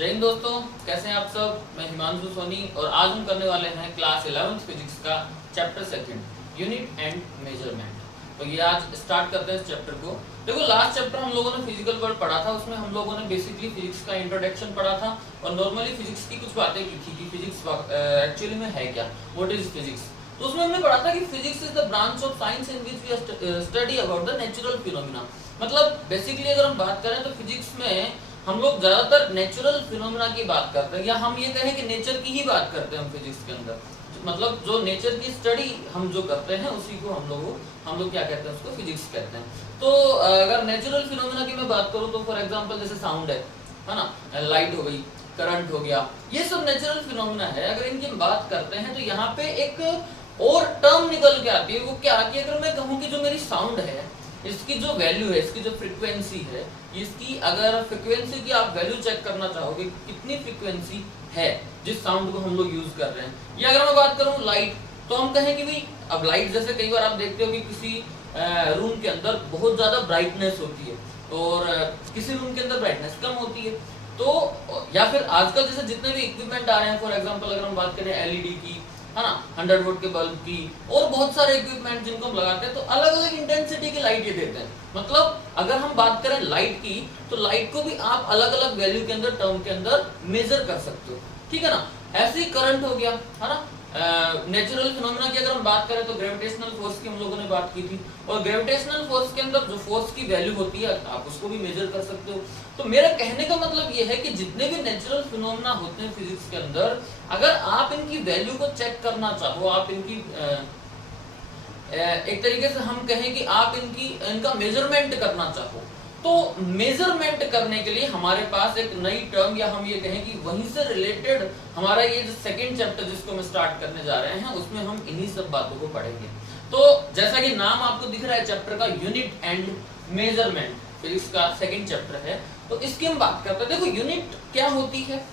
जय हिंद दोस्तों, कैसे हैं आप सब। मैं हिमांशु सोनी और आज हम करने वाले हैं क्लास 11th फिजिक्स का chapter second unit and measurement. तो ये आज स्टार्ट करते हैं इस चैप्टर को। देखो लास्ट चैप्टर हम लोगों ने फिजिकल वर्ल्ड पढ़ा था, उसमें हम लोगों ने बेसिकली फिजिक्स का इंट्रोडक्शन पढ़ा था और नॉर्मली फिजिक्स की कुछ बातें की थी कि फिजिक्स एक्चुअली में है क्या, व्हाट इज फिजिक्स। तो उसमें हमने पढ़ा था कि physics is the branch of science in which we study about the natural phenomena. मतलब बेसिकली अगर हम बात करें तो फिजिक्स में हम लोग ज्यादातर नेचुरल फिनोमेना की बात करते हैं, या हम ये कहें कि नेचर की ही बात करते हैं हम फिजिक्स के अंदर। मतलब जो नेचर की स्टडी हम जो करते हैं उसी को हम लोग क्या कहते हैं, उसको फिजिक्स कहते हैं। तो अगर नेचुरल फिनोमेना की मैं बात करूं तो फॉर एग्जांपल जैसे साउंड है ना, लाइट हो गई, करंट हो गया, ये सब नेचुरल फिनोमेना है। अगर इनकी हम बात करते हैं तो यहाँ पे एक और टर्म निकल के आती है, वो क्या कि अगर मैं कहूँ कि जो मेरी साउंड है इसकी जो वैल्यू है, इसकी जो फ्रीक्वेंसी है, इसकी अगर फ्रीक्वेंसी की आप वैल्यू चेक करना चाहोगे कितनी फ्रीक्वेंसी है जिस साउंड को हम लोग यूज कर रहे हैं, या अगर मैं बात करूं लाइट, तो हम कहें कि भाई अब लाइट जैसे कई बार आप देखते हो कि किसी रूम के अंदर बहुत ज्यादा ब्राइटनेस होती है और किसी रूम के अंदर ब्राइटनेस कम होती है। तो या फिर आजकल जैसे जितने भी इक्विपमेंट आ रहे हैं, फॉर एग्जांपल अगर हम बात करें एलईडी की, है ना, 100 वोल्ट के बल्ब की और बहुत सारे इक्विपमेंट जिनको हम लगाते हैं, तो अलग अलग इंटेंसिटी की लाइट ये देते हैं। मतलब अगर हम बात करें लाइट की, तो लाइट को भी आप अलग अलग वैल्यू के अंदर, टर्म के अंदर मेजर कर सकते हो, ठीक है ना। ऐसे ही करंट हो गया, है ना। नेचुरल फिनोमेना की अगर हम बात करें तो ग्रेविटेशनल फोर्स की हम लोगों ने बात की थी, और ग्रेविटेशनल फोर्स के अंदर जो फोर्स की वैल्यू होती है आप उसको भी मेजर कर सकते हो। तो मेरा कहने का मतलब ये है कि जितने भी नेचुरल फिनोमेना होते हैं फिजिक्स के अंदर, अगर आप इनकी वैल्यू को चेक करना चाहो, आप इनकी एक तरीके से हम कहें कि आप इनका मेजरमेंट करना चाहो, तो मेजरमेंट करने के लिए हमारे पास एक नई टर्म, या हम ये कहें कि वहीं से रिलेटेड हमारा ये जो सेकंड चैप्टर जिसको हम स्टार्ट करने जा रहे हैं, उसमें हम इन्हीं सब बातों को पढ़ेंगे। तो जैसा कि नाम आपको दिख रहा है चैप्टर का, यूनिट एंड मेजरमेंट, फिजिक्स का सेकंड चैप्टर है, तो इसकी हम बात करते हैं। देखो यूनिट क्या होती है,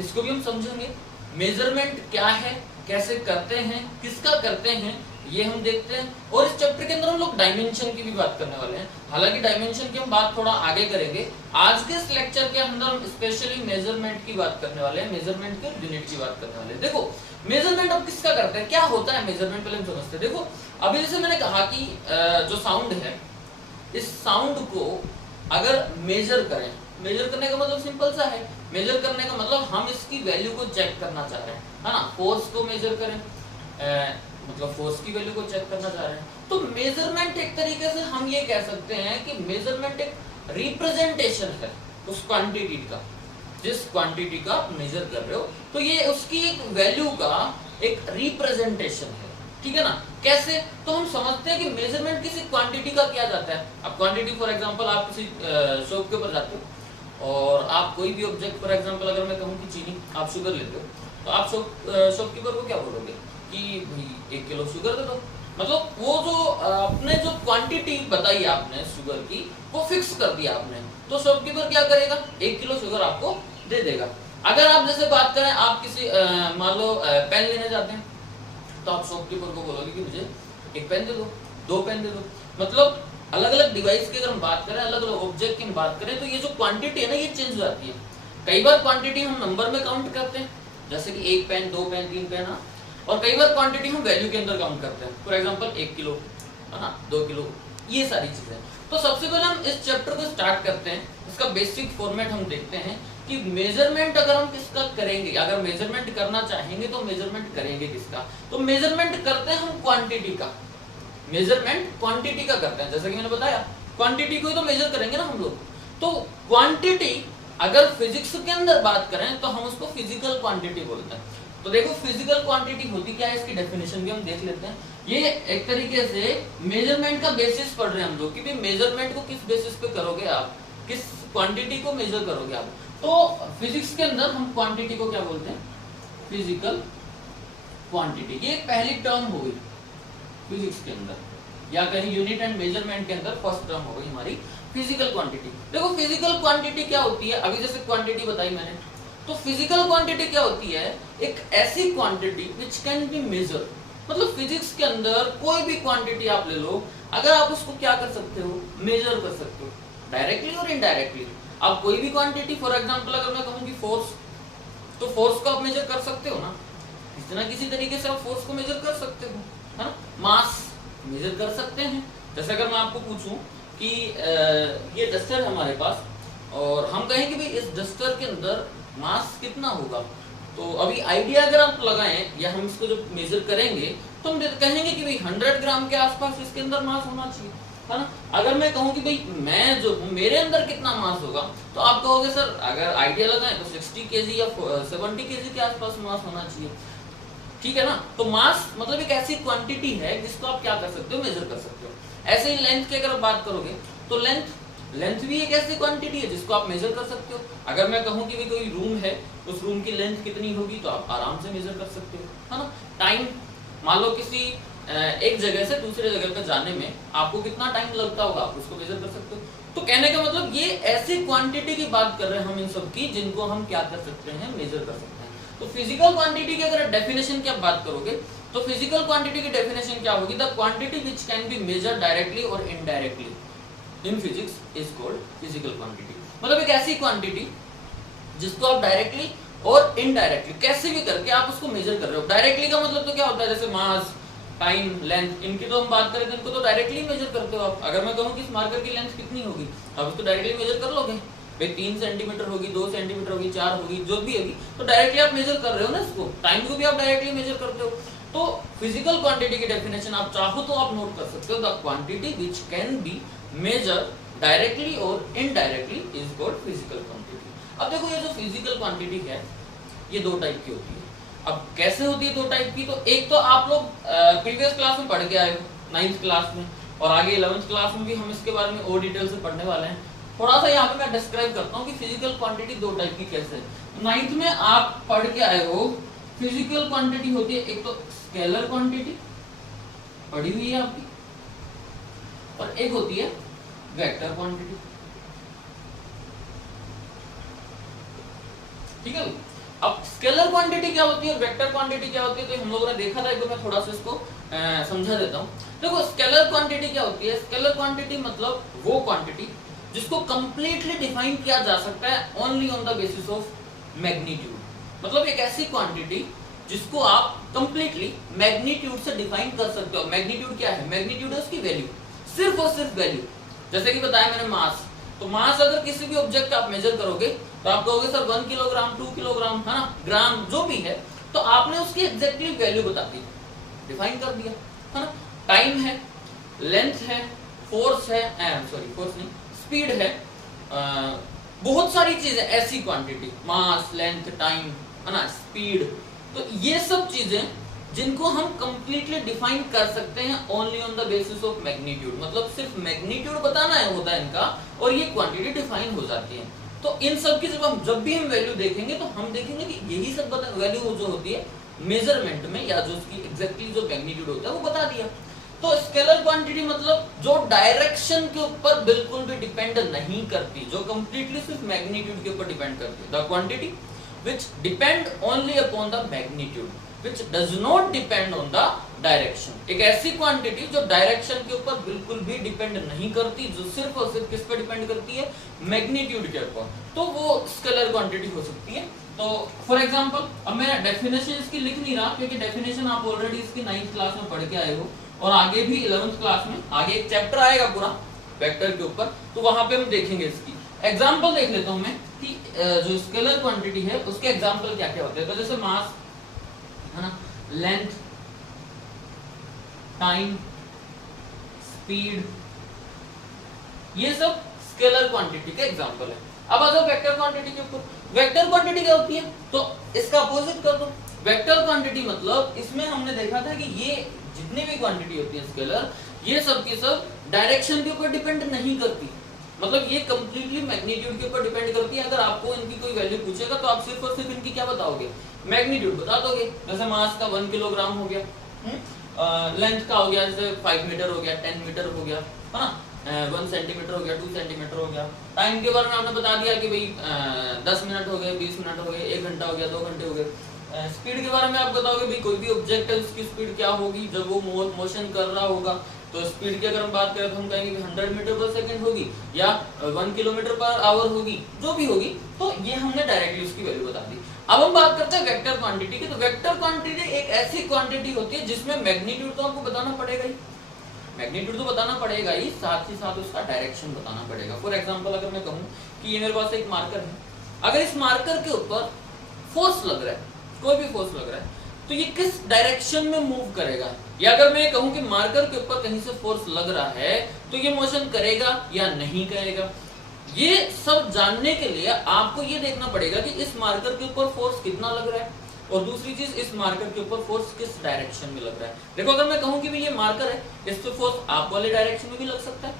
इसको भी हम समझेंगे। मेजरमेंट क्या है, कैसे करते हैं, किसका करते हैं, ये हम देखते हैं। और इस चैप्टर के अंदर हम लोग डायमेंशन की भी बात करने वाले हैं। हालांकि डायमेंशन की हम बात थोड़ा आगे करेंगे। आज के इस लेक्चर के अंदर हम स्पेशली मेजरमेंट की बात करने वाले हैं, मेजरमेंट के यूनिट की बात करने वाले हैं। देखो मेजरमेंट अब किसका करते हैं, क्या होता है मेजरमेंट, पहले हम समझते हैं। देखो अभी जैसे मैंने कहा कि जो साउंड है, इस साउंड को अगर मेजर करें, मेजर करने का मतलब सिंपल सा है, मेजर करने का मतलब हम इसकी वैल्यू को चेक करना चाह रहे हैं, है ना। फोर्स को मेजर करें, मतलब फोर्स की वैल्यू को चेक करना चाह रहे हैं, तो मेजरमेंट एक तरीके से हम ये कह सकते हैं कि मेजरमेंट एक रिप्रेजेंटेशन है उस क्वांटिटी का, जिस क्वांटिटी का आप मेजर कर रहे हो, तो ये उसकी एक वैल्यू का एक रिप्रेजेंटेशन है, ठीक है ना। कैसे, तो हम समझते हैं कि मेजरमेंट किसी क्वांटिटी का किया जाता है। अब क्वांटिटी फॉर एग्जांपल आप किसी शॉप के ऊपर जाते हो और आप कोई भी ऑब्जेक्ट, फॉर एग्जांपल अगर मैं कहूँ कि चीनी, आप शुगर लेते हो, तो आप शॉपकीपर को क्या बोलोगे कि भाई 1 किलो शुगर दे दो। मतलब वो जो आपने जो क्वांटिटी बताई आपने शुगर की, वो फिक्स कर दिया आपने, तो शॉपकीपर क्या करेगा, 1 किलो शुगर आपको दे देगा। अगर आप जैसे बात करें, आप किसी मान लो पेन लेने जाते हैं, तो आप शॉपकीपर को बोलोगे कि मुझे 1 पेन दे दो, 2 पेन दे दो। मतलब अलग अलग डिवाइस की अगर हम बात करें, अलग अलग ऑब्जेक्ट की हम बात करें, तो ये जो क्वांटिटी है ना, ये चेंज हो जाती है। कई बार क्वांटिटी हम नंबर में काउंट करते हैं, जैसे कि 1 पेन, 2 पेन, 3 पेन, और कई बार क्वांटिटी हम वैल्यू के अंदर काउंट करते हैं, फॉर एग्जांपल 1 किलो, है ना, 2 किलो, ये सारी चीजें। तो सबसे पहले हम इस चैप्टर को स्टार्ट करते हैं। इसका बेसिक फॉर्मेट हम देखते हैं कि मेजरमेंट अगर हम किसका करेंगे, अगर मेजरमेंट करना चाहेंगे तो मेजरमेंट करेंगे किसका, तो मेजरमेंट करते हैं हम क्वांटिटी का। मेजरमेंट क्वांटिटी का करते हैं, जैसा कि मैंने बताया, क्वांटिटी को ही तो मेजर करेंगे ना हम लोग। तो क्वांटिटी अगर फिजिक्स के अंदर बात करें तो हम उसको फिजिकल क्वांटिटी बोलते हैं। तो देखो फिजिकल क्वांटिटी होती क्या है, इसकी डेफिनेशन भी हम देख लेते हैं। ये एक तरीके से मेजरमेंट का बेसिस पढ़ रहे हैं हम लोग कि भाई मेजरमेंट को किस बेसिस पे करोगे आप, किस क्वांटिटी को मेजर करोगे आप। तो फिजिक्स के अंदर हम क्वांटिटी को क्या बोलते हैं, फिजिकल क्वांटिटी। ये पहली टर्म हो गई फिजिक्स के अंदर, या कहीं यूनिट एंड मेजरमेंट के अंदर फर्स्ट टर्म हो गई हमारी फिजिकल क्वांटिटी। देखो फिजिकल क्वांटिटी क्या होती है, अभी जैसे क्वांटिटी बताई मैंने, तो फिजिकल क्वांटिटी क्या होती है, एक ऐसी quantity which can be measure. मतलब फिजिक्स के अंदर कोई भी क्वांटिटी आप ले लो, अगर आप उसको क्या कर सकते हो, मेजर कर सकते हो, डायरेक्टली और इनडायरेक्टली। आप कोई भी क्वांटिटी, फॉर एग्जांपल अगर मैं कहूँ कि फोर्स, तो फोर्स को आप मेजर कर सकते हो ना, किसी ना किसी तरीके से आप फोर्स को मेजर कर सकते हो, है ना। मास मेजर कर सकते हैं। जैसे अगर मैं आपको पूछूं कि ये डस्टर है हमारे पास, और हम कहें कि भाई इस डस्टर के अंदर मास कितना होगा, तो अभी आइडिया अगर आप लगाएं या हम इसको जब मेजर करेंगे तो हम कहेंगे कि भाई 100 ग्राम के आसपास इसके अंदर मास होना चाहिए, है ना। अगर मैं कहूं कि भाई मैं जो हूं मेरे अंदर कितना मास होगा, तो आप कहोगे सर अगर आइडिया लगाएं तो 60 केजी या 70 केजी के आसपास मास होना चाहिए, ठीक है ना। तो मास मतलब एक ऐसी क्वांटिटी है जिसको आप क्या कर सकते हो, मेजर कर सकते हो। ऐसे ही लेंथ की अगर बात करोगे तो लेंथ भी एक ऐसी क्वांटिटी है जिसको आप मेजर कर सकते हो। अगर मैं कहूं कि भाई कोई रूम है, उस रूम की लेंथ कितनी होगी, तो आप आराम से मेजर कर सकते हो, है ना। टाइम, मान लो किसी एक जगह से दूसरे जगह पे जाने में आपको कितना टाइम लगता होगा, आप उसको मेजर कर सकते हो। तो कहने का मतलब ये ऐसी क्वांटिटी की बात कर रहे हैं हम इन सब की, जिनको हम क्या कर सकते हैं, मेजर कर सकते हैं। तो फिजिकल क्वांटिटी की अगर डेफिनेशन की आप बात करोगे तो फिजिकल क्वांटिटी की डेफिनेशन क्या होगी, the quantity which can be measured directly or indirectly in physics is called physical quantity. मतलब एक ऐसी क्वांटिटी जिसको आप डायरेक्टली और इनडायरेक्टली कैसे भी करके आप उसको मेजर कर रहे हो। डायरेक्टली का मतलब तो क्या होता है, जैसे मास, टाइम, लेंथ, इनकी तो हम बात करें तो इनको तो डायरेक्टली मेजर करते हो आप। अगर मैं कहूँ कि इस मार्कर की लेंथ कितनी होगी, आप उसको डायरेक्टली मेजर कर लोगे, भाई 3 सेंटीमीटर होगी, 2 सेंटीमीटर होगी, 4 होगी, जो भी होगी, तो डायरेक्टली आप मेजर कर रहे हो ना इसको। टाइम को भी आप डायरेक्टली मेजर करते हो। तो फिजिकल क्वांटिटी की डेफिनेशन आप चाहो तो आप नोट कर सकते हो, the quantity which can be measured directly or indirectly is called physical quantity. अब देखो ये जो फिजिकल क्वांटिटी है ये दो टाइप की होती है। अब कैसे होती है दो टाइप की, तो एक तो आप लोग प्रीवियस क्लास में पढ़ के आए हो 9th क्लास में, और आगे 11th क्लास में भी हम इसके बारे में और डिटेल से पढ़ने वाले हैं। थोड़ा सा यहाँ पे मैं डिस्क्राइब करता हूँ कि फिजिकल क्वांटिटी दो टाइप की कैसे है। 9th में आप पढ़ के आए हो फिजिकल क्वांटिटी होती है एक तो स्केलर क्वांटिटी पढ़ी हुई है आपकी, और एक होती है वेक्टर क्वांटिटी, ठीक है। अब स्केलर क्वांटिटी क्या होती है और वेक्टर क्वांटिटी क्या होती है, तो हम लोगों ने देखा था, एक मैं थोड़ा सा इसको समझा देता हूँ। देखो स्केलर क्वांटिटी क्या होती है, स्केलर क्वांटिटी मतलब वो क्वांटिटी जिसको कंप्लीटली डिफाइन किया जा सकता है only on the basis of magnitude. मतलब एक ऐसी क्वांटिटी जिसको आप कंप्लीटली मैग्नीट्यूड से डिफाइन कर सकते हो। मैग्नीट्यूड क्या है, मैग्नीट्यूड है उसकी वैल्यू, सिर्फ और सिर्फ वैल्यू। जैसे कि बताया मैंने मास, तो मास अगर किसी भी ऑब्जेक्ट का आप मेजर करोगे तो आप कहोगे सर 1 किलोग्राम, 2 किलोग्राम, है ना, ग्राम जो भी है, तो आपने उसकी एग्जैक्टली वैल्यू बता दी, डिफाइन कर दिया, है ना। टाइम है, लेंथ है, फोर्स है, सॉरी फोर्स नहीं, स्पीड है, बहुत सारी चीजें ऐसी क्वांटिटी, मास, लेंथ, टाइम, है ना, स्पीड, तो ये सब चीजें जिनको हम कंप्लीटली डिफाइन कर सकते हैं only on the basis of magnitude. मतलब सिर्फ मैग्नीट्यूड बताना है होता है इनका, और ये क्वांटिटी डिफाइन हो जाती है। तो इन सब की जब भी हम वैल्यू देखेंगे तो हम देखेंगे कि यही सब वैल्यू जो होती है मेजरमेंट में, या जो उसकी एग्जैक्टली जो मैग्नीट्यूड होता है वो बता दिया। तो स्केलर क्वांटिटी मतलब जो डायरेक्शन के ऊपर बिल्कुल भी डिपेंड नहीं करती, जो कंप्लीटली सिर्फ मैग्नीट्यूड के ऊपर डिपेंड करती है। The quantity which depend only upon the magnitude, which does not depend on the direction। एक ऐसी क्वांटिटी जो डायरेक्शन के ऊपर बिल्कुल भी डिपेंड नहीं करती, जो सिर्फ और सिर्फ किस पे डिपेंड करती है, मैग्नीट्यूड के ऊपर, तो वो स्केलर क्वांटिटी हो सकती है। तो फॉर एग्जांपल अब मैं डेफिनेशन इसकी लिख नहीं रहा, क्योंकि डेफिनेशन आप ऑलरेडी इसकी 9th क्लास में पढ़ के आए हो, और आगे भी 11th क्लास में आगे एक चैप्टर आएगा पूरा वेक्टर के ऊपर, तो वहां पे हम देखेंगे इसकी एग्जाम्पल। देख लेता हूं मैं कि जो स्केलर क्वांटिटी है उसके एग्जाम्पल क्या क्या होते हैं। तो जैसे मास, है ना, लेंथ, टाइम, स्पीड, ये सब स्केलर क्वांटिटी के एग्जाम्पल है। अब आ जाओ वेक्टर क्वांटिटी के ऊपर। वेक्टर क्वांटिटी क्या होती है, तो इसका अपोजिट कर दो। वेक्टर क्वांटिटी मतलब इसमें हमने देखा था कि ये जितनी भी क्वांटिटी होती है स्केलर, ये सब की सब डायरेक्शन के ऊपर डिपेंड नहीं करती, मतलब ये कंप्लीटली मैग्नीट्यूड के ऊपर डिपेंड करती है। अगर आपको इनकी कोई वैल्यू पूछेगा तो आप सिर्फ और सिर्फ इनकी क्या बताओगे, मैग्नीट्यूड बता दोगे। जैसे मास का 1 किलोग्राम हो गया, लेंथ का हो गया जैसे 5 मीटर हो गया, 10 मीटर हो गया, है ना, 1 सेंटीमीटर हो गया, 2 सेंटीमीटर हो गया। टाइम के बारे में आपने बता दिया कि भाई 10 मिनट हो गए, 20 मिनट हो गए, 1 घंटा हो गया, 2 घंटे हो गए। स्पीड के बारे में आप बताओगे भाई कोई भी ऑब्जेक्ट है उसकी स्पीड क्या होगी जब वो मोशन कर रहा होगा। तो स्पीड की अगर हम बात करें तो हम कहेंगे कि 100 मीटर पर सेकंड होगी या 1 किलोमीटर पर आवर होगी, जो भी होगी। तो ये हमने डायरेक्टली उसकी वैल्यू बता दी। अब हम बात करते हैं वेक्टर क्वांटिटी की। तो वेक्टर क्वांटिटी एक ऐसी क्वांटिटी होती है जिसमें मैग्नीट्यूड तो आपको बताना पड़ेगा ही, मैग्नीट्यूड तो बताना पड़ेगा ही, साथ ही साथ उसका डायरेक्शन बताना पड़ेगा। फॉर एग्जांपल अगर मैं कहूं कि ये मेरे पास एक मार्कर है, अगर इस मार्कर के ऊपर फोर्स लग रहा है, कोई भी फोर्स लग रहा है, तो ये किस डायरेक्शन में मूव करेगा, या अगर मैं कहूं कि मार्कर के ऊपर कहीं से फोर्स लग रहा है तो ये मोशन करेगा या नहीं करेगा। ये सब जानने के लिए आपको ये देखना पड़ेगा कि इस मार्कर के ऊपर फोर्स कितना लग रहा है, और दूसरी चीज इस मार्कर के ऊपर फोर्स किस डायरेक्शन में लग रहा है। देखो अगर मैं कहूं कि भाई ये मार्कर है, इस पे फोर्स आप वाले डायरेक्शन में भी लग सकता है,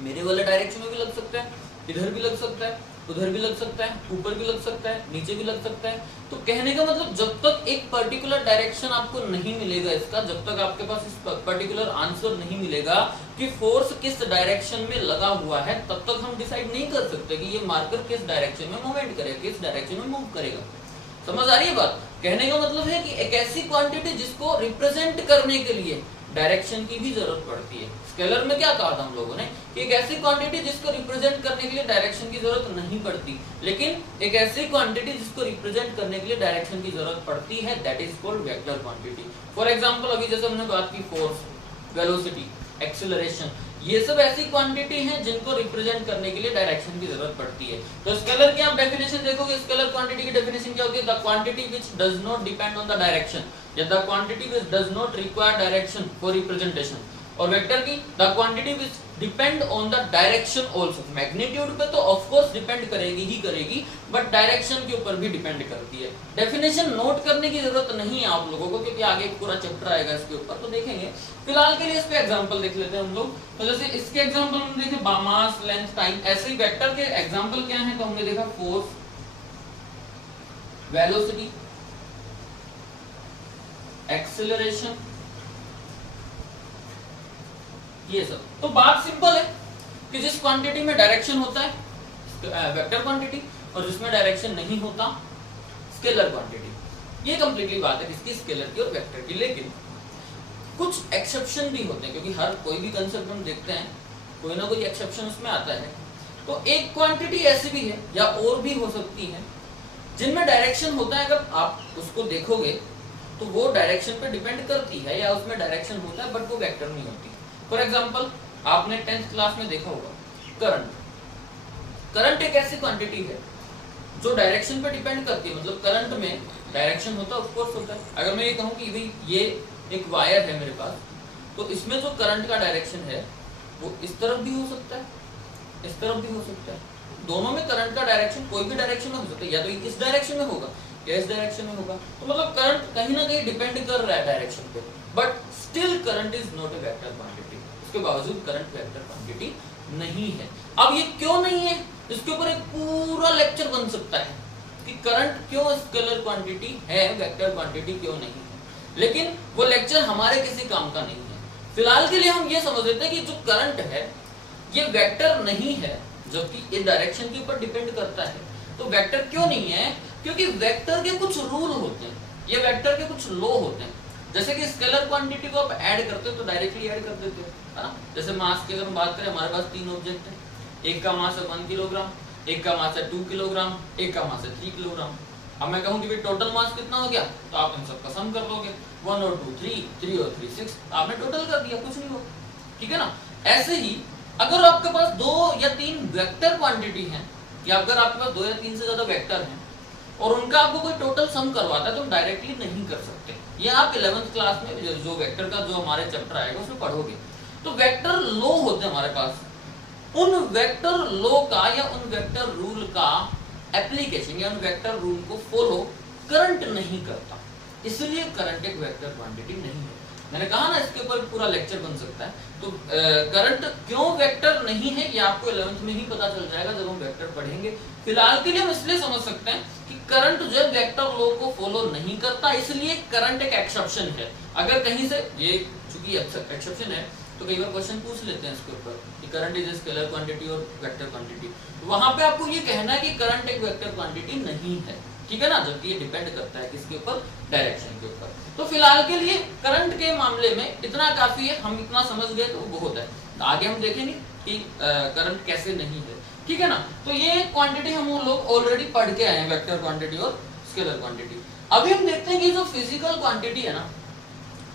मेरे वाले डायरेक्शन में भी लग सकता है, इधर भी लग सकता है, उधर भी लग सकता है, ऊपर भी लग सकता है, नीचे भी लग सकता है। तो कहने का मतलब जब तक एक पर्टिकुलर डायरेक्शन आपको नहीं मिलेगा इसका, जब तक आपके पास इस पर्टिकुलर आंसर नहीं मिलेगा कि फोर्स किस डायरेक्शन में लगा हुआ है, तब तक हम डिसाइड नहीं कर सकते कि ये मार्कर किस डायरेक्शन में मूवमेंट करेगा, किस डायरेक्शन में मूव करेगा। समझ आ रही है बात? कहने का मतलब है कि एक ऐसी क्वांटिटी जिसको रिप्रेजेंट करने के लिए डायरेक्शन की भी जरूरत पड़ती है। स्केलर में क्या कहा था हम लोगों ने कि एक ऐसी क्वांटिटी जिसको रिप्रेजेंट करने के लिए डायरेक्शन की जरूरत नहीं पड़ती, लेकिन एक ऐसी क्वांटिटी जिसको रिप्रेजेंट करने के लिए डायरेक्शन की जरूरत पड़ती है, that is called vector quantity. For example अभी जैसे हमने बात की फोर्स, वेलोसिटी, एक्सीलरेशन, ये सब ऐसी क्वांटिटी हैं जिनको रिप्रेजेंट करने के लिए डायरेक्शन की जरूरत पड़ती है। तो स्केलर की आप डेफिनेशन देखोगे, स्केलर क्वांटिटी की डेफिनेशन क्या होती है? The quantity which does not depend on the direction, या the quantity which does not require direction for representation. और वेक्टर की the quantity which depend on the direction also. Magnitude पे तो of course depend करेगी ही करेगी, but direction के ऊपर भी डिपेंड करती है। डेफिनेशन नोट करने की जरूरत नहीं है आप लोगों को, क्योंकि आगे एक पूरा चैप्टर आएगा इसके ऊपर, तो देखेंगे। फिलहाल के लिए इस पे एग्जांपल देख लेते हैं हम लोग। तो जैसे इसके एग्जांपल हम देखें, मास, लेंथ, टाइम, ऐसे ही वेक्टर के एग्जांपल क्या है, तो हमने देखा फोर्स, वेलोसिटी, एक्सीलरेशन, ये सब। तो बात सिंपल है कि जिस क्वांटिटी में डायरेक्शन होता है वेक्टर क्वांटिटी, और जिसमें डायरेक्शन नहीं होता स्केलर क्वांटिटी। ये कंप्लीटली बात है किसकी? स्केलर की और वेक्टर की। लेकिन कुछ एक्सेप्शन भी होते हैं, क्योंकि हर कोई भी कंसेप्ट हम देखते हैं कोई ना कोई एक्सेप्शन उसमें आता है। तो एक क्वांटिटी ऐसी भी है या और भी हो सकती है जिनमें डायरेक्शन होता है, अगर आप उसको देखोगे तो वो डायरेक्शन पे डिपेंड करती है, या उसमें डायरेक्शन होता है बट वो वेक्टर नहीं होती। फॉर एग्जाम्पल आपने 10th क्लास में देखा होगा करंट। करंट एक ऐसी क्वांटिटी है जो डायरेक्शन पे डिपेंड करती है, मतलब करंट में डायरेक्शन होता है, ऑफ कोर्स होता है। अगर मैं ये कहूं कि भाई ये एक वायर है मेरे पास, तो इसमें जो करंट का डायरेक्शन है वो इस तरफ भी हो सकता है, इस तरफ भी हो सकता है। दोनों में करंट का डायरेक्शन कोई भी डायरेक्शन में हो सकता है, या तो इस डायरेक्शन में होगा या इस डायरेक्शन में होगा। तो मतलब करंट कहीं ना कहीं डिपेंड कर रहा है डायरेक्शन पे, but still current is not a vector quantity. उसके बावजूद करंट वेक्टर क्वांटिटी नहीं है। अब ये क्यों नहीं है, इसके ऊपर एक पूरा लेक्चर बन सकता है कि करंट क्यों स्केलर क्वांटिटी है, वेक्टर क्वांटिटी क्यों नहीं है, लेकिन वो लेक्चर हमारे किसी काम का नहीं है। फिलहाल के लिए हम ये समझ लेते हैं कि जो करंट है ये वेक्टर नहीं है, जबकि ये डायरेक्शन के ऊपर डिपेंड करता है। तो वेक्टर क्यों नहीं है? क्योंकि वेक्टर के कुछ रूल होते हैं, ये वेक्टर के कुछ लॉ होते हैं। जैसे कि स्केलर क्वांटिटी को आप ऐड करते हो तो डायरेक्टली ऐड कर देते हो, है ना। जैसे मास की अगर हम बात करें, हमारे पास 3 ऑब्जेक्ट है, एक का मास है 1 किलोग्राम, एक का मास है 2 किलोग्राम, एक का मास है 3 किलोग्राम। अब मैं कहूं कि भाई टोटल मास कितना हो गया, तो आप इन सबका सम कर लोगे, 1 और 2 3, 3 और 3 6, आपने टोटल कर दिया, कुछ नहीं हो, ठीक है ना। ऐसे ही अगर आपके पास 2 या 3 वेक्टर क्वांटिटी है, या अगर आपके पास 2 या 3 से ज्यादा वेक्टर हैं और उनका आपको कोई टोटल सम करवाता है, तो डायरेक्टली नहीं कर सकते। ये आप 11th क्लास में जो वेक्टर का जो हमारे चैप्टर आएगा उसमें पढ़ोगे। तो वेक्टर लॉ होते हैं हमारे पास, उन वेक्टर लॉ का या उन वेक्टर रूल का एप्लीकेशन या उन वेक्टर रूल को फॉलो करंट नहीं करता, इसलिए करंट एक वेक्टर क्वांटिटी नहीं है। मैंने कहा ना इसके ऊपर पूरा लेक्चर बन सकता है। तो करंट क्यों वेक्टर नहीं है ये आपको 11th में ही पता चल जाएगा जब हम वेक्टर पढ़ेंगे। फिलहाल के लिए हम इसलिए समझ सकते हैं कि करंट जो है वेक्टर लॉ को फॉलो नहीं करता, इसलिए करंट एक एक्सेप्शन है। अगर कहीं से ये चूंकि एक्सेप्शन है तो कई बार क्वेश्चन पूछ लेते हैं इसके ऊपर कि current is a scalar quantity और वेक्टर क्वांटिटी, वहां पे आपको ये कहना है कि करंट एक वेक्टर क्वांटिटी नहीं है, ठीक है ना, जबकि ये डिपेंड करता है किसके ऊपर, डायरेक्शन के ऊपर। तो फिलहाल के लिए करंट के मामले में इतना काफी है, हम इतना समझ गए तो बहुत है, आगे हम देखेंगे कि करंट कैसे नहीं है, ठीक है ना। तो ये क्वांटिटी हम लोग ऑलरेडी पढ़ के आए हैं, वेक्टर क्वांटिटी और स्केलर क्वांटिटी। अभी हम देखते हैं कि जो फिजिकल क्वांटिटी है ना,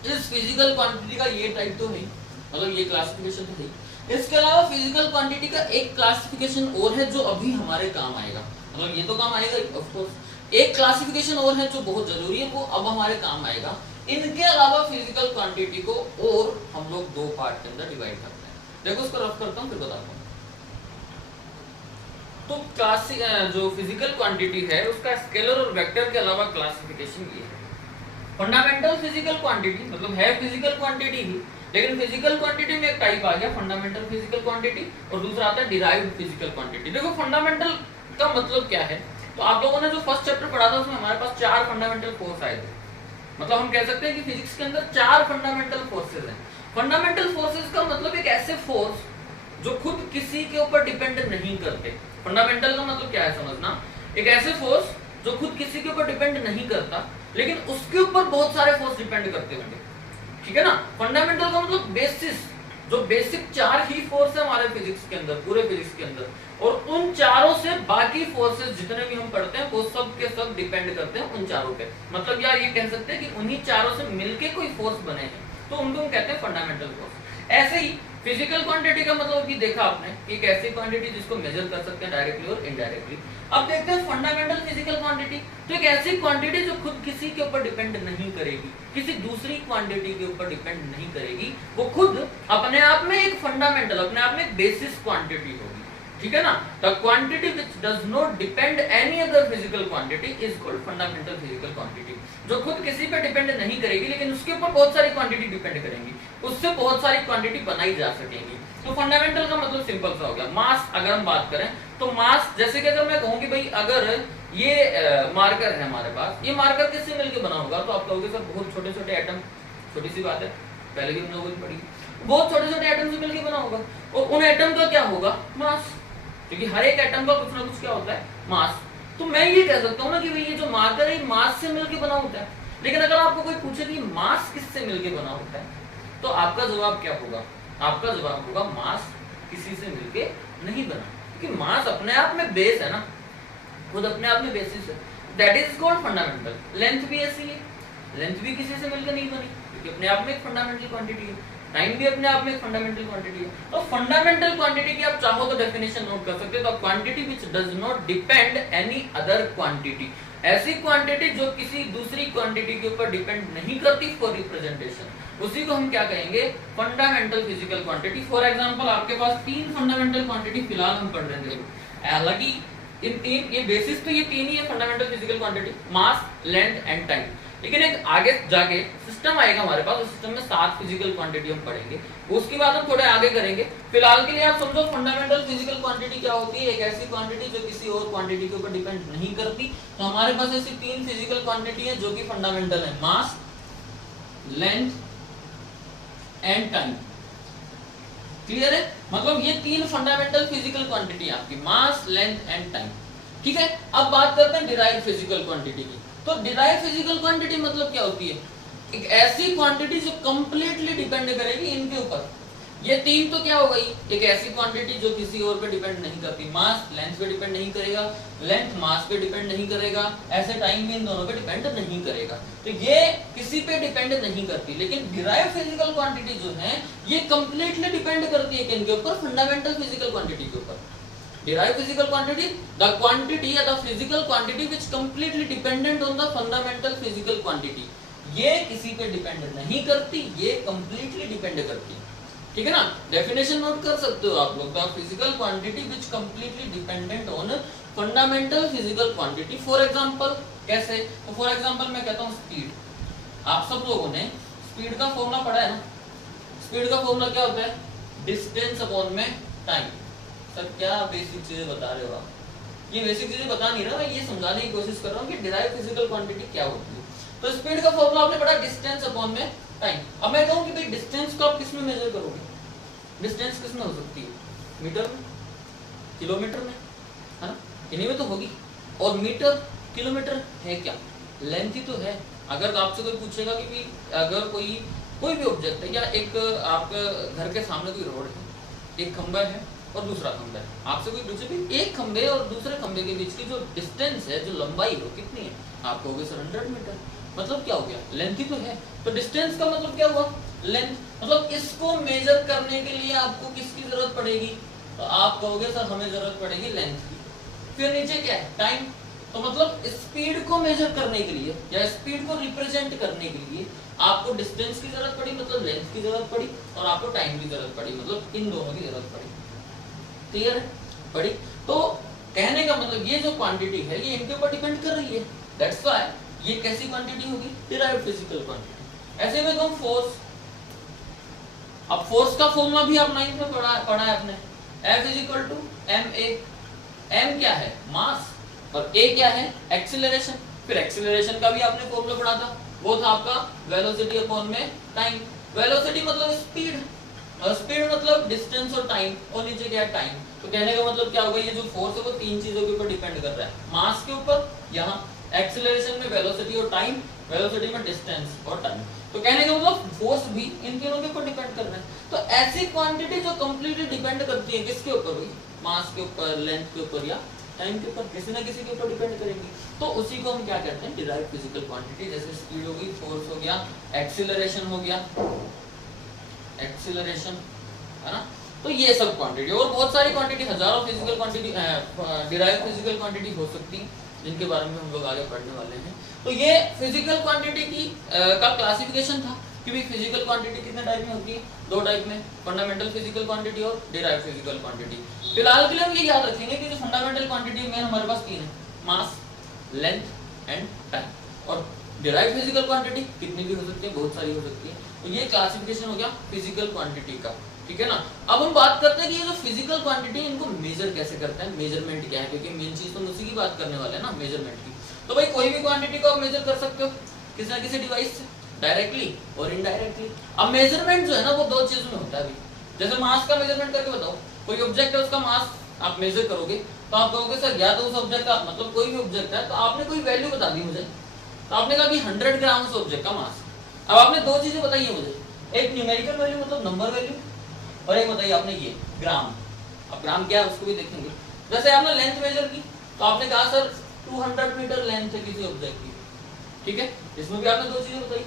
इस फिजिकल क्वांटिटी का ये टाइप तो नहीं, मतलब ये क्लासिफिकेशन तो नहीं, इसके अलावा फिजिकल क्वांटिटी का एक क्लासिफिकेशन और है जो अभी हमारे काम आएगा, मतलब ये तो काम आएगा ऑफ कोर्स, एक क्लासिफिकेशन और है जो बहुत जरूरी है, वो अब हमारे काम आएगा। इनके अलावा फिजिकल क्वांटिटी को और हम लोग दो पार्ट के अंदर डिवाइड करते हैं। देखो उसको रफ करता हूँ फिर बताता हूँ। तो क्लासिक जो फिजिकल क्वांटिटी है उसका स्केलर और वेक्टर के अलावा क्लासिफिकेशन ये है। फंडामेंटल फिजिकल क्वांटिटी मतलब है फिजिकल क्वांटिटी ही, लेकिन फिजिकल क्वांटिटी में एक टाइप आ गया फंडामेंटल फिजिकल क्वांटिटी, और दूसरा आता है डिराइव्ड फिजिकल क्वांटिटी। देखो फंडामेंटल का मतलब क्या है, तो आप लोगों ने जो फर्स्ट चैप्टर पढ़ा था उसमें हमारे पास 4 फंडामेंटल फोर्स आए थे, मतलब हम कह सकते हैं कि फिजिक्स के अंदर 4 फंडामेंटल फोर्सेस हैं। फंडामेंटल फोर्सेस का मतलब एक ऐसे फोर्स जो खुद किसी के ऊपर डिपेंड नहीं करते। फंडामेंटल का मतलब क्या है समझना, एक ऐसे फोर्स जो खुद किसी के ऊपर डिपेंड नहीं करता लेकिन उसके ऊपर बहुत सारे फोर्स डिपेंड करते होंगे, ठीक है ना। फंडामेंटल का मतलब बेसिस, जो बेसिक 4 ही फोर्स है हमारे फिजिक्स के अंदर, पूरे फिजिक्स के अंदर, और उन चारों से बाकी फोर्सेस जितने भी हम पढ़ते हैं वो सब के सब डिपेंड करते हैं उन चारों पे। मतलब यार ये कह सकते हैं कि उन्हीं चारों से मिलके कोई फोर्स बने हैं, तो उनको हम कहते हैं फंडामेंटल फोर्स। ऐसे ही फिजिकल क्वांटिटी का मतलब भी देखा आपने कि एक ऐसी क्वांटिटी जिसको मेजर कर सकते हैं डायरेक्टली और इनडायरेक्टली। अब देखते हैं फंडामेंटल फिजिकल क्वांटिटी, तो एक ऐसी क्वांटिटी जो खुद किसी के ऊपर डिपेंड नहीं करेगी, किसी दूसरी क्वांटिटी के ऊपर डिपेंड नहीं करेगी, वो खुद अपने आप में एक फंडामेंटल, अपने आप में एक बेसिस क्वांटिटी होगी, ठीक है ना। The quantity which does not depend any other physical quantity is called fundamental physical quantity. जो खुद किसी पे डिपेंड नहीं करेगी लेकिन उसके ऊपर बहुत सारी क्वांटिटी डिपेंड करेंगी, उससे बहुत सारी क्वांटिटी बनाई जा सकेगी। तो फंडामेंटल का मतलब सिंपल सा हो गया। मास अगर हम बात करें तो मास, जैसे कि अगर मैं कहूं कि भाई अगर ये मार्कर है हमारे पास, ये मार्कर किससे मिलकर बना होगा, तो आप कहोगे सर बहुत छोटे छोटे एटम, छोटी सी बात है, पहले भी हम लोगों ने पढ़ी, बहुत छोटे छोटे एटम से मिलकर बना होगा, और उन एटम का क्या होगा, मास, क्योंकि हर एक एटम का कुछ ना कुछ क्या होता है, मास। तो मैं ये कह सकता हूँ ना कि भाई ये जो मार्कर है मास से मिलकर बना होता है। लेकिन अगर आपको कोई पूछे कि मास किससे मिलकर बना होता है, तो आपका जवाब क्या होगा, आपका जवाब होगा मास किसी से मिलके नहीं बना, क्योंकि मास अपने आप में बेस है ना, खुद अपने आप में बेसिस है, that is called fundamental. Length भी ऐसी है, लेंथ भी किसी से मिलकर नहीं बनी, क्योंकि अपने आप में एक फंडामेंटल क्वांटिटी है, टाइम भी अपने आप में एक फंडामेंटल क्वांटिटी है। तो फंडामेंटल क्वांटिटी की आप चाहो तो डेफिनेशन नोट कर सकते हो, तो quantity which does not depend any other quantity, ऐसी क्वांटिटी जो किसी दूसरी क्वांटिटी के ऊपर डिपेंड नहीं करती फॉर रिप्रेजेंटेशन, उसी को हम क्या कहेंगे, fundamental physical quantity. For example आपके पास 3 फंडामेंटल क्वांटिटी फिलहाल हम पढ़ रहे हैं, हालांकि इन 3 ये बेसिस तो ये 3 ही है fundamental physical quantity, mass, length and time. लेकिन एक आगे जाके सिस्टम आएगा हमारे पास, उस सिस्टम में 7 फिजिकल क्वांटिटी हम पढ़ेंगे, उसकी बात हम थोड़े आगे करेंगे। फिलहाल के लिए आप समझो फंडामेंटल फिजिकल क्वांटिटी क्या होती है, एक ऐसी क्वांटिटी जो किसी और क्वांटिटी के ऊपर डिपेंड नहीं करती। तो हमारे पास ऐसी 3 फिजिकल क्वांटिटी है जो कि फंडामेंटल है, मास, लेंथ एंड टाइम। क्लियर है, मतलब ये 3 फंडामेंटल फिजिकल क्वांटिटी है आपकी, मास, लेंथ एंड टाइम, ठीक है। अब बात करते हैं डिराइव्ड फिजिकल क्वांटिटी की। तो डिराइव्ड फिजिकल क्वांटिटी मतलब क्या होती है, एक ऐसी क्वांटिटी जो कंप्लीटली डिपेंड करेगी इनके ऊपर। ये 3 तो क्या हो गई, एक ऐसी क्वांटिटी जो किसी और पे डिपेंड नहीं करती, मास लेंथ पे डिपेंड नहीं करेगा, लेंथ मास पे डिपेंड नहीं करेगा, ऐसे टाइम भी इन दोनों पे डिपेंड नहीं करेगा, तो ये किसी पे डिपेंड नहीं करती। लेकिन डिराइव्ड फिजिकल क्वांटिटी जो है ये कंप्लीटली डिपेंड करती है किनके ऊपर, फंडामेंटल फिजिकल क्वांटिटी के ऊपर। Derived physical quantity, the quantity or the physical quantity which completely dependent on the fundamental physical quantity. ये किसी पे डिपेंड नहीं करती, ये completely डिपेंड करती है, ठीक है ना। डेफिनेशन नोट कर सकते हो आप लोग, the physical quantity which completely dependent on fundamental physical quantity. For example कैसे, तो for example मैं कहता हूँ स्पीड। आप सब लोगों ने स्पीड का फॉर्मूला पढ़ा है ना, स्पीड का फॉर्मूला क्या होता है, डिस्टेंस अपॉन में टाइम। सर क्या बेसिक चीजें बता रहे हो आप, ये बेसिक चीजें बता नहीं रहा, मैं ये समझाने की कोशिश कर रहा हूँ कि डिराइव्ड फिजिकल क्वांटिटी क्या होती है। तो स्पीड का फॉर्मूला आपने पढ़ा, डिस्टेंस अपॉन में टाइम। अब मैं कहूँ कि भाई डिस्टेंस को आप किस में मेजर करोगे, डिस्टेंस किस में हो सकती है, मीटर में, किलोमीटर में, है ना, इन्हीं में तो होगी। और मीटर किलोमीटर है क्या, लेंथ ही तो है। अगर आपसे कोई पूछेगा कि भी अगर कोई भी ऑब्जेक्ट है या एक आपके घर के सामने कोई रोड है, एक खंबा है और दूसरा खंबा है, आपसे कोई पूछे भी एक खंबे और दूसरे खंबे के बीच की जो डिस्टेंस है, जो लंबाई हो कितनी है, आप कहोगे सर 100 मीटर। मतलब क्या हो गया, लेंथ ही तो है। तो डिस्टेंस का मतलब क्या हुआ, लेंथ। मतलब इसको मेजर करने के लिए आपको किसकी जरूरत पड़ेगी, तो आप कहोगे सर हमें जरूरत पड़ेगी लेंथ की। फिर नीचे क्या है, टाइम। तो मतलब स्पीड को मेजर करने के लिए या स्पीड को रिप्रेजेंट करने के लिए आपको डिस्टेंस की जरूरत पड़ी, मतलब लेंथ की जरूरत पड़ी, और आपको टाइम की जरूरत पड़ी, मतलब इन दोनों की जरूरत पड़ी। क्लियर है, पड़ी। तो कहने का मतलब ये जो क्वांटिटी है ये इनके ऊपर डिपेंड कर रही है। दैट्स व्हाई ये कैसी क्वांटिटी होगी, डिराइव्ड फिजिकल क्वांटिटी। ऐसे में कहूं फोर्स, अब फोर्स का फॉर्मूला भी आप 9th में पढ़ा है आपने, F = ma। m क्या है, मास, और a क्या है, एक्सीलरेशन। फिर एक्सीलरेशन का भी आपने फॉर्मूला पढ़ा था, वो था आपका वेलोसिटी अपॉन में टाइम। वेलोसिटी मतलब स्पीड, और स्पीड मतलब डिस्टेंस और टाइम, और नीचे क्या है, टाइम। तो कहने का मतलब क्या होगा, ये जो फोर्स है वो तीन चीजों के ऊपर डिपेंड कर रहा है, मास के ऊपर, यहाँ एक्सीलरेशन में वेलोसिटी और टाइम, वेलोसिटी में डिस्टेंस और टाइम। तो कहने का मतलब फोर्स भी इन तीनों के ऊपर डिपेंड कर रहा है। तो ऐसी क्वांटिटी जो कंप्लीटली डिपेंड करती है किसके ऊपर हुई, मास के ऊपर, लेंथ के ऊपर या टाइम के ऊपर, किसी ना किसी के ऊपर डिपेंड करेंगी। तो उसी को हम क्या कहते हैं, डिराइव्ड फिजिकल क्वांटिटी। जैसे स्पीड हो गई, फोर्स हो गया, एक्सीलरेशन हो गया, एक्सीलरेशन है ना। तो ये सब क्वांटिटी और बहुत सारी क्वांटिटी, हजारों physical quantity, derived physical quantity हो सकती है, जिनके बारे में हम लोग आगे पढ़ने वाले हैं। तो ये फिजिकल क्वांटिटी की का क्लासिफिकेशन था कि भाई फिजिकल क्वांटिटी कितने टाइप में होती है, दो टाइप में, फंडामेंटल फिजिकल क्वांटिटी और डिराइव्ड फिजिकल क्वांटिटी। फिलहाल के लिए हम ये याद रखेंगे कि जो फंडामेंटल क्वांटिटी में हमारे पास तीन है, मास, लेंथ एंड टाइम। और डिराइव्ड फिजिकल क्वांटिटी कितनी भी हो सकती है, बहुत सारी हो सकती है। तो ये क्लासिफिकेशन हो गया फिजिकल क्वांटिटी का, ठीक है ना। अब हम बात करते हैं कि ये जो फिजिकल क्वांटिटी है इनको मेजर कैसे करते हैं, मेजरमेंट क्या है, क्योंकि मेन चीज तो हम उसी की बात करने वाले हैं ना, मेजरमेंट की। तो भाई कोई भी क्वांटिटी को आप मेजर कर सकते हो किसी ना किसी डिवाइस से, डायरेक्टली और इनडायरेक्टली। अब मेजरमेंट जो है ना वो दो चीजों में होता है अभी। जैसे मास का मेजरमेंट करके बताओ, कोई ऑब्जेक्ट है उसका मास आप मेजर करोगे तो आप कहोगे सर या तो उस ऑब्जेक्ट का, मतलब कोई भी ऑब्जेक्ट है तो आपने कोई वैल्यू बता दी मुझे, तो आपने कहा कि 100 ग्राम उस ऑब्जेक्ट का मास। अब आपने दो चीजें बताई है मुझे, एक न्यूमेरिकल वैल्यू मतलब नंबर वैल्यू, और एक बताइए आपने ये ग्राम। अब ग्राम क्या है उसको भी देखेंगे। जैसे आपने लेंथ मेजर की तो आपने कहा सर 200 मीटर लेंथ है किसी ऑब्जेक्ट की, ठीक है। इसमें भी आपने दो चीजें बताई,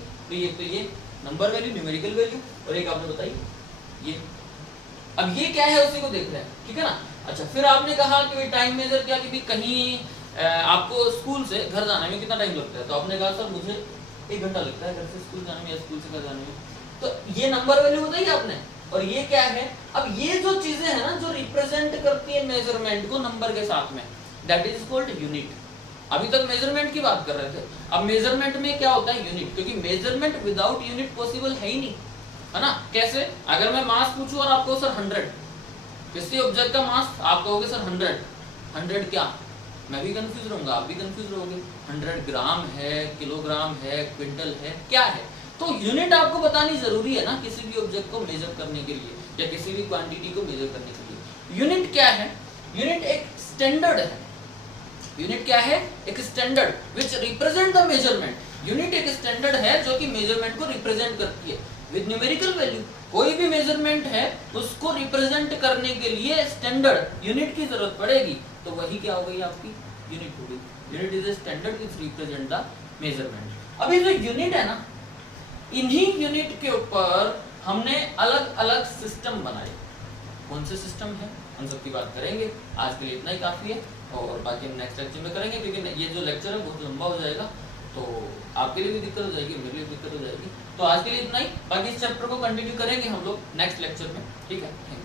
तो ये नंबर वैल्यू, न्यूमेरिकल वैल्यू, और एक आपने बताई ये। अब ये क्या है उसी को देख रहे हैं, ठीक है ना। अच्छा, फिर आपने कहा कि टाइम मेजर किया कि कहीं आपको स्कूल से घर जाने में कितना टाइम लगता है, तो आपने कहा सर मुझे 1 घंटा लगता है घर से स्कूल जाने में या स्कूल से घर जाने में। तो ये नंबर वैल्यू बताई आपने, और ये क्या है, अब ये जो चीजें हैं ना जो रिप्रेजेंट करती है मेजरमेंट को नंबर के साथ में, दैट इज कॉल्ड यूनिट। अभी तक मेजरमेंट की बात कर रहे थे, अब मेजरमेंट में क्या होता है, यूनिट। क्योंकि मेजरमेंट विदाउट यूनिट पॉसिबल है ही नहीं, है ना। कैसे, अगर मैं मास पूछूं और आपको सर 100 किसी ऑब्जेक्ट का मास, आप कहोगे सर 100 क्या, मैं भी कंफ्यूज रहूंगा, आप भी कंफ्यूज रहोगे। 100 ग्राम है, किलोग्राम है, क्विंटल है, क्या है। तो यूनिट आपको बतानी जरूरी है ना किसी भी ऑब्जेक्ट को मेजर करने के लिए या किसी भी क्वांटिटी को मेजर करने के लिए। यूनिट क्या है, यूनिट एक स्टैंडर्ड है। यूनिट क्या है, एक standard which represent the measurement. Unit एक स्टैंडर्ड है जो कि मेजरमेंट को रिप्रेजेंट करती है विद न्यूमेरिकल वैल्यू। कोई भी मेजरमेंट है उसको रिप्रेजेंट करने के लिए स्टैंडर्ड यूनिट की जरूरत पड़ेगी, तो वही क्या हो गई आपकी यूनिट हो गई। Unit is a standard which represent the measurement. अभी जो यूनिट है ना, इन्हीं यूनिट के ऊपर हमने अलग अलग सिस्टम बनाए। कौन से सिस्टम है उन सब की बात करेंगे। आज के लिए इतना ही काफी है, और बाकी हम नेक्स्ट लेक्चर में करेंगे, क्योंकि ये जो लेक्चर है बहुत लंबा हो जाएगा, तो आपके लिए भी दिक्कत हो जाएगी, मेरे लिए भी दिक्कत हो जाएगी। तो आज के लिए इतना ही, बाकी इस चैप्टर को कंटिन्यू करेंगे हम लोग नेक्स्ट लेक्चर में, ठीक है। Thank you.